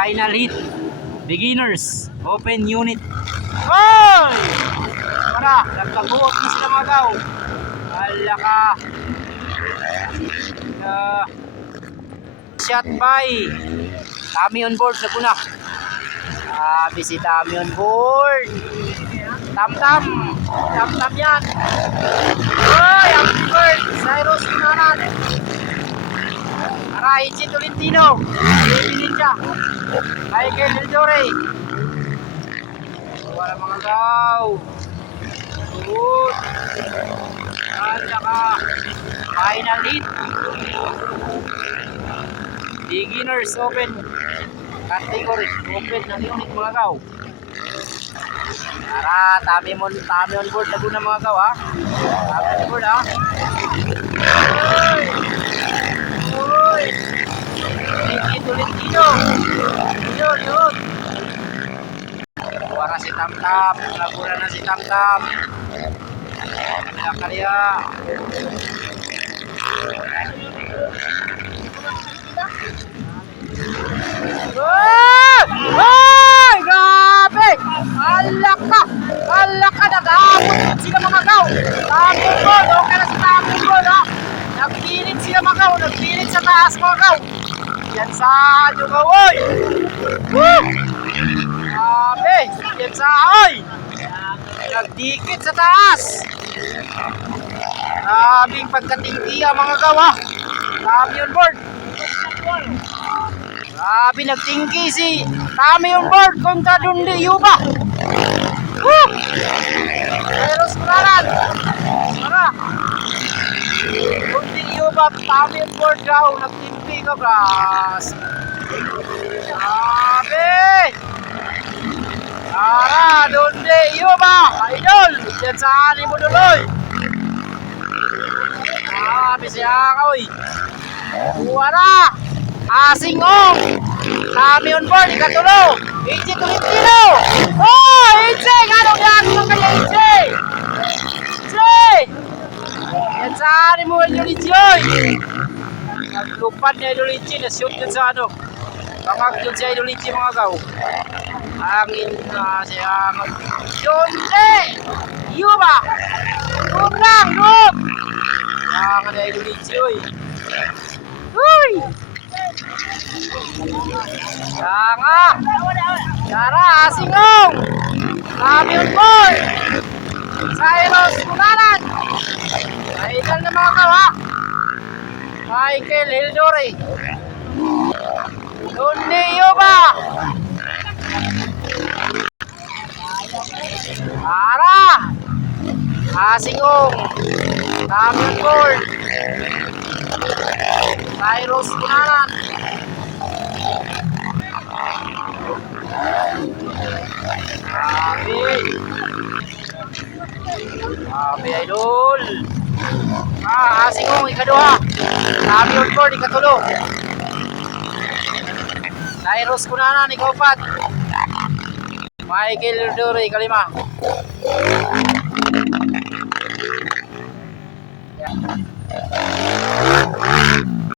final hit. Beginners, open unit. Hoy! Para, nagkabuot na sila mga gaw. Hala ka. Shot by Tommy on board sa kuna. Sabi si Tommy on board. Tam-tam. Tam-tam yan. Hoy, happy bird. Cyrus Kinanan. Araichi Tolentino. Baby Ninja. Michael Eldore. Wala mga gaw. Good. Hala ka. Final hit. Beginners open category. Open ng unit mga gaw. Tara, Tommy on board na doon mga gaw ha. Tommy on board ha. Uy! Uy! Tolentino. Yun. Wala si Tam-Tam. Nagura na si Tam-Tam. Kaya. Ay! Grabe! Hala ka! Nag-aabot sila mga gaw! Tamong goal! Okay na si tamong goal ha! Nagpilit sila mga gaw! Nagpilit sa taas mga gaw! Yan saan yung gawoy! Woo! Grabe! Yan saan! Nagdikit sa taas! Grabing pagkatingkiya mga gaw ha! Tommy on board! Grabe nagtingki si Tommy on board kontra Dundi Yuba. Woo! Cyrus Kinanan. Tara. Dundi Yuba, Tommy on board daw. Nagtingki ka, bras. Grabe. Tara, Dundi Yuba. Idol. Yan sa ani mo duloy. Grabe siya ka, uy. Wala. Asingong! Tommy on board, ikatulo! AJ Tolentino! Oh! AJ! Anong gagawin kayo, AJ? AJ! Yan saan mo yung Idolichi! Naglupad niya Idolichi, na-shoot yun sa ano. Pangag yun siya Idolichi mga gaw. Angin na siya. Donde! Yuba! Doon lang! Doon! Nangan na Idolichi, uy. Uy! Tanga! Tara, Asingong! Tommy on board! Cyrus Kinanan! Idol na mga kawa! Michael Eldore! Dundi Yuba! Tara! Asingong! Tommy on board! Cyrus Kinanan! Grabe idol. Asingong ikaduha. Tommy on board ikatulo. Cyrus Kinanan ikaupat. Michael Eldore ikalima.